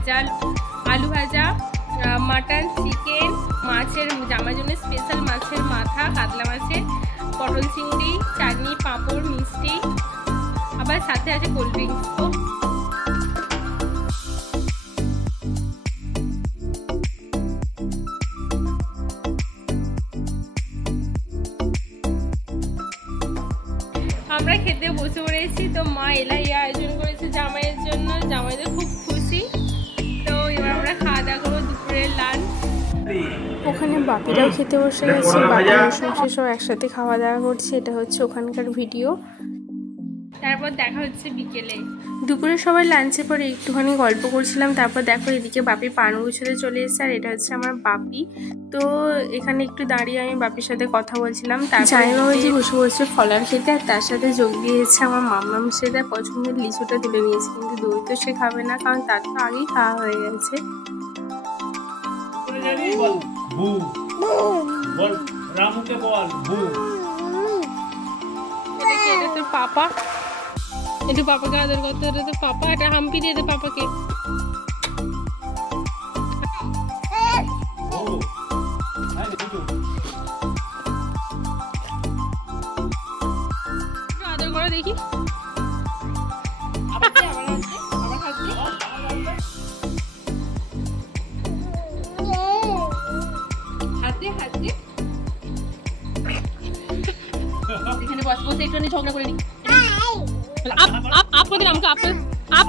ভাজা, আলু ভাজা, মাটন, চিকেন, মাছের জামার জন্য স্পেশাল মাছের মাথা, কাতলা মাছের, পটল চিংড়ি, চাটনি, পাঁপড়, মিষ্টি, আবার সাথে আছে কোল্ড ড্রিঙ্কস। তো আমরা খেতে বসে পড়েছি। তো মা এলাই আয়োজন করেছে জামাইয়ের জন্য, জামাই তো খুব খুশি। তো এবার আমরা খাওয়া দাওয়া করবো দুপুরের লাঞ্চ। ওখানে বাপিরাও খেতে বসে গেছে, বাপি শ্বশুর সব একসাথে খাওয়া দাওয়া করছে। এটা হচ্ছে ওখানকার ভিডিও। তারপর দেখা হচ্ছে বিকেলে। দুপুরে সবাই লাঞ্চের পরে একটুখানি গল্প করছিলাম। তারপর দেখো এদিকে বাপি পান গুছোতে চলে এসেছে, আর এটা হচ্ছে আমার বাপি। তো এখানে একটু দাঁড়িয়ে আমি বাপির সাথে কথা বলছিলাম। তার জামাইবাবুজি বসে বসে ফলার খেতে, আর তার সাথে যোগ দিয়েছে আমার মাম্মাম। সে তার পছন্দের লিচুটা তুলে নিয়েছে, কিন্তু দই তো সে খাবে না, কারণ তার তো আগেই খাওয়া হয়ে গেছে। এটা তোর পাপা, একটু পাপাকে আদর করতে। এটা তো পাপা, এটা হাম্পি দিয়ে দে পাপাকে। আদর করে দেখি। হাতে হাতে এখানে বস বসে একটু ঝগড়া করে নি। আপ আপ আপ করে আমাকে আপ আপ।